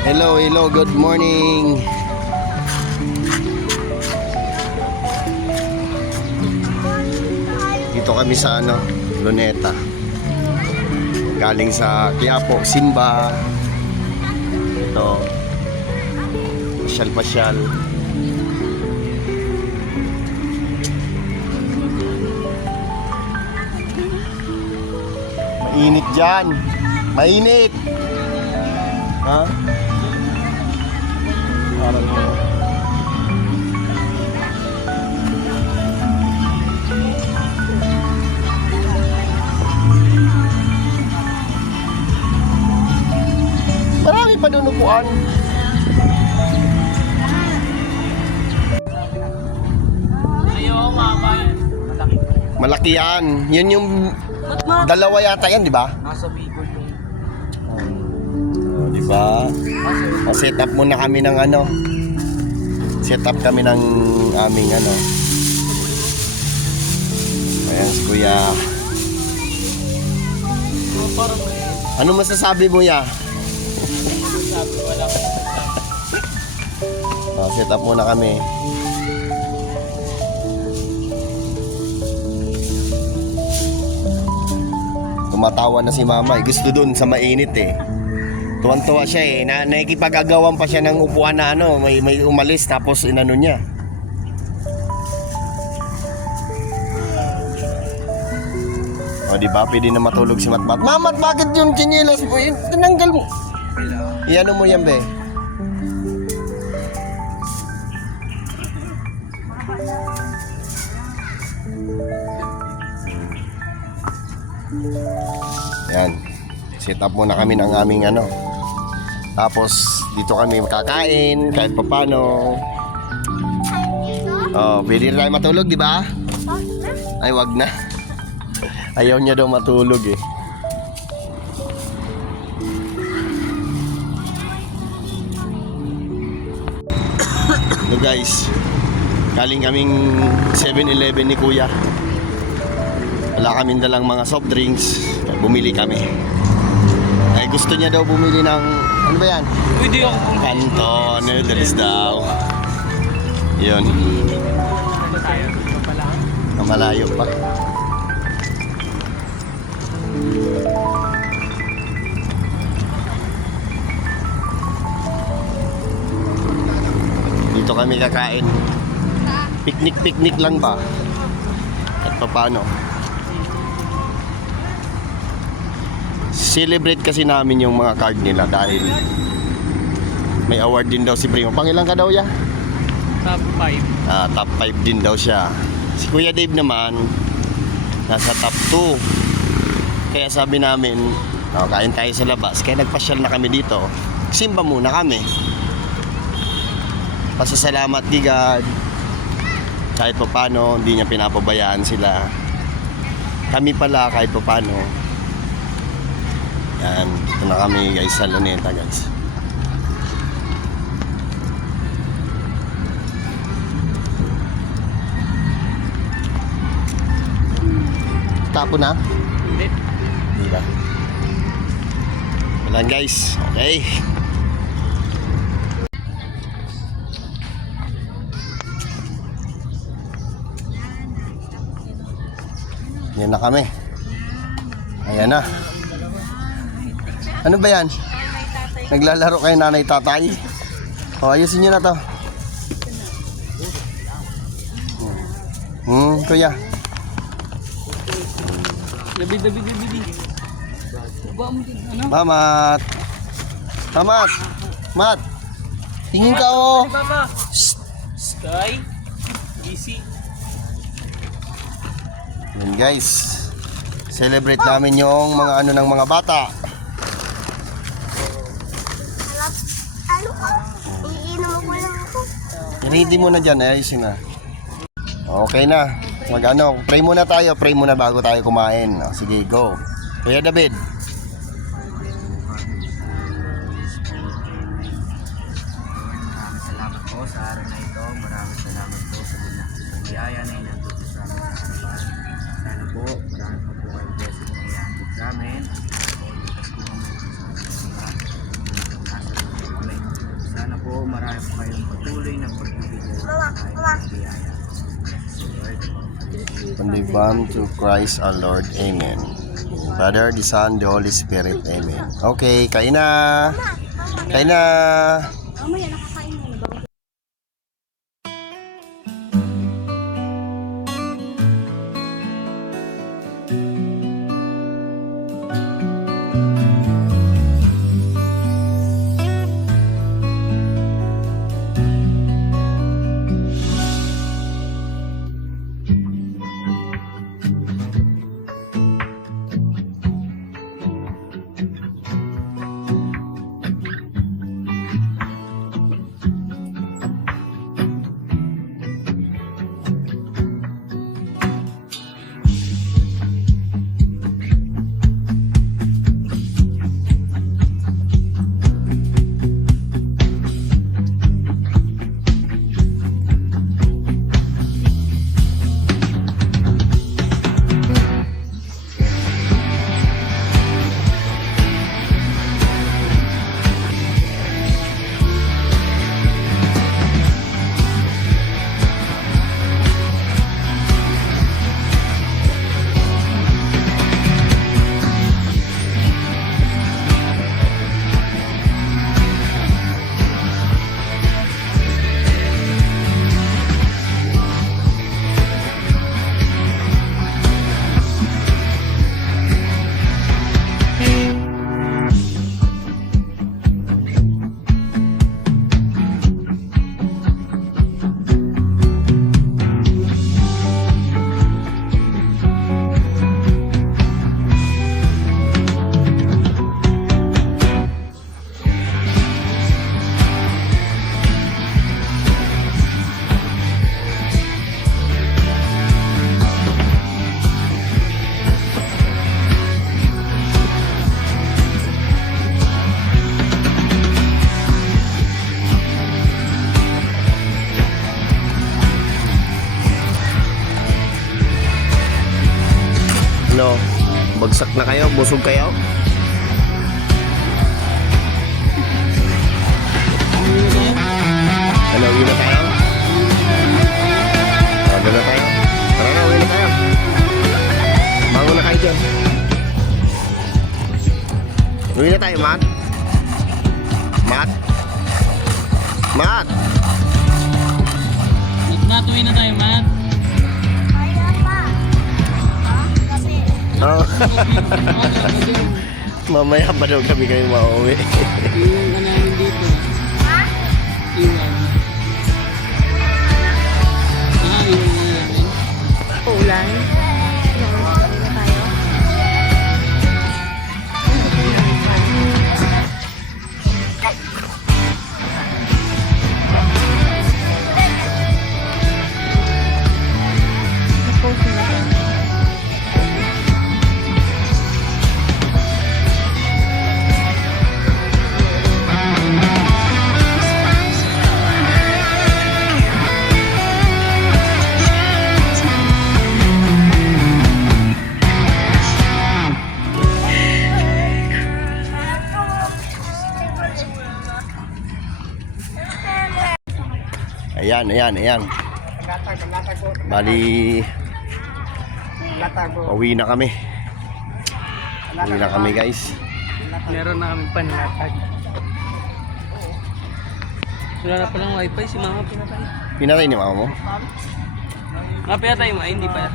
Hello, hello, good morning. Dito kami sa Luneta. Galing sa Quiapo, Simba. Ito. Pasyal-pasyal. Mainit dyan. Mainit. Ha? Parang marami pa doon upuan. Malaki yan. Yun yung dalawa yata yan, di ba? Nasa Bicol yung... Di ba? Set up muna kami ng set up kami ng aming Ayan si Kuya. Parang Ano masasabi mo, ya? wala ko. Set up muna kami. Tumatawa na si mama. Gusto dun sa mainit eh. Tuwan-tuwa siya eh. Nakikipag-agawan pa siya ng upuan na may umalis tapos inano niya. O diba? Pwede na matulog si Matmat. Mamat, bakit yung chinelas mo? Tinanggal mo. Iano mo yan, be? Yan. Set up muna kami ng aming Tapos dito kami makakain kahit papano. Oh, pwede na tayo matulog, di ba? Ay, wag na. Ayaw niya daw matulog eh. So guys, galing kaming 7-Eleven ni Kuya. Wala kaming dalang mga soft drinks. Bumili kami. Ay gusto niya daw bumili ng ano ba yan? Pwede ako kung Canton noodles daw. Yun. Malayo pa. Dito kami kakain. Picnic lang ba? At paano? Celebrate kasi namin yung mga card nila dahil may award din daw si Primo. Pangilan ka daw ya? top 5. Top 5 din daw siya. Si Kuya Dave naman nasa top 2. Kaya sabi namin, kain tayo sa labas. Kaya nagpasyal na kami dito. Simba muna kami. Pasasalamat kay God. Kahit pa paano, hindi niya pinapabayaan sila. Kami pala kahit pa paano. Yan, ito na kami guys sa Luneta guys. Tapo na? Hindi. Hindi ba? Wala guys, okay. Yan na kami. Ayan na. Ano ba yan? Naglalaro kayo nanay tatay? O, ayusin nyo na to. Kuya. Dabi. Baba mo din, ano? Mamat. Mamat. Mat. Tingin ka oh. Baba. Sky. Easy. Yan guys. Celebrate namin yung mga ng mga bata. Ano ka? Iinom ko lang ako. I-ready mo na dyan, ayusin na. Okay na. Pray muna tayo. Pray muna bago tayo kumain. Sige, go. Kuya David. Salamat po sa araw na ito. Maraming salamat po sa biyaya na inandito sa aming harapan. Sana po, marami po kayong blessing na iandito sa amin. Nasa kami marami po kayong patuloy na pagbibigay sa tayo ng biyaya. Lord, From the bomb to Christ our Lord. Amen. Father, the Son, the Holy Spirit. Amen. Okay, kain na. Kain na. Mamaya nakakain mo na ba? Ano? Bagsak na kayo? Busog kayo? Ano, uwi na tayo? Doon na tayo. Tara na, uwi na tayo. Bangon na kayo dyan. Uwi na tayo, Matt. Matt? Matt? Matt, uwi na tayo, Matt. Kaya pa. Ha? Kasi, Oh. Mamaya pa daw kami kayo mauwi. Iwan ka namin dito. ha? Iwan. Iwan na namin. Ulan. Ulan na tayo. Ayan. Bali, pauwi na kami. Uwi na kami, guys. Meron na kami panlatag. Wala na palang wifi, si mama pinatay. Pinatay ni mama mo? Pinatay mo? Ay, hindi pa.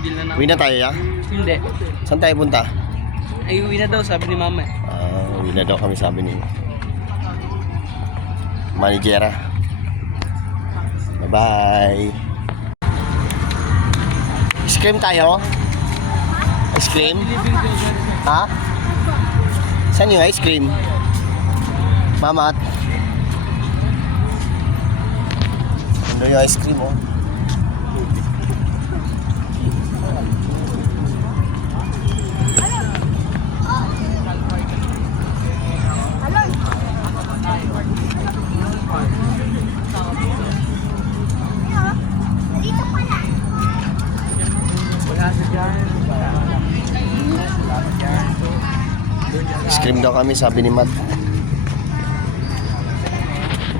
Deal na Uwi na tayo, ya? Hindi. Saan tayo punta? Ay, uwi na daw, sabi ni mama. Uwi na daw kami, sabi ni manijera. Bye-bye. Ice cream tayo? Ice cream? Ha? Saan yung ice cream? Mamat? Ano yung ice cream, oh? Dito pala. Ice cream daw kami, sabi ni Matt.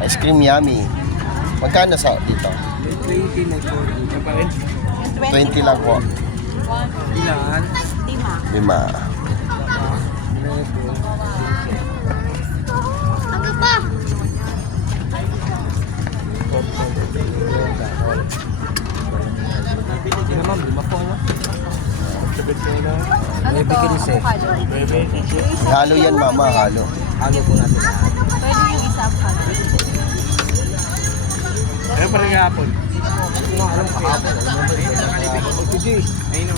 Ice cream yummy. Magkano sa dito? 20 na 40. Siya pa rin. 20 lang po. Ilan? 5. Ano ba? Hindi naman, 5 po ano? Ano to? Avocado. Halo yan mama, halo. Ano po natin lahat? Pwede yung isa avocado. Ano pa rin kahapon? Hindi ko alam kahapon. Ano ba ito? 8 G's. Ayun o.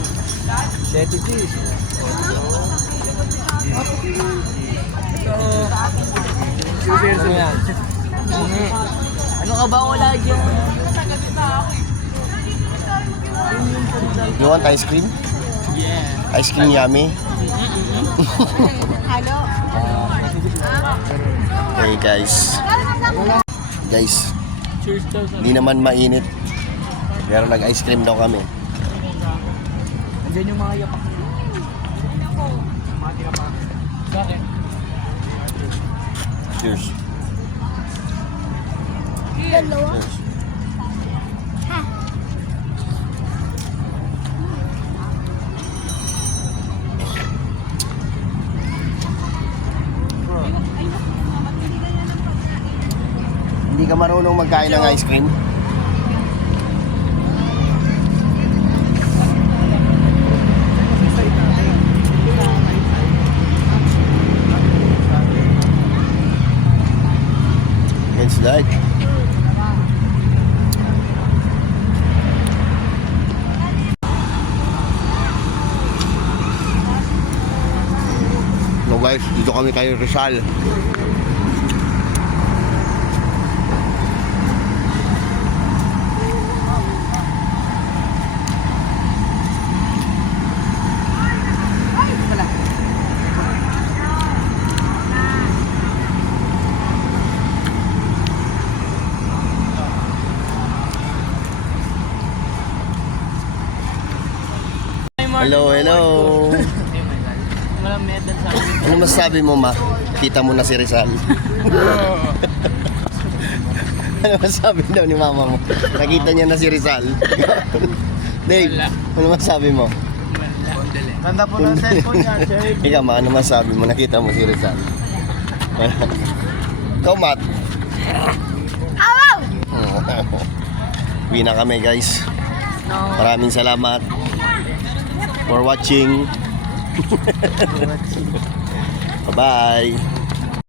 7 G's. Ito. Ano yan? Ano ka ba wala dyan? You want ice cream? Yeah. Ice cream yummy? Halo. Okay guys. Guys, Cheers daw sa... hindi naman mainit. Pero nag-ice cream daw kami. Andiyan yung mga yapak. Mga yapak. Bakit? Cheers. Dalawa. Cheers. Hindi ka marunong magkain ng ice cream? It's that. No guys, dito kami kay Rizal. Hello, hello. Walang medal sa akin. Ano masasabi mo, ma? Kita mo na si Rizal. Ano masasabi daw ni mama mo? Nakita niya na si Rizal. Dave, ano masasabi mo? Ganda po ng cellphone niya, Jay. Ikaw, ma, ano masasabi mo? Nakita mo si Rizal. Ikaw, Matt. Awaw! Uwi na kami, guys. Maraming salamat for watching. Bye-bye.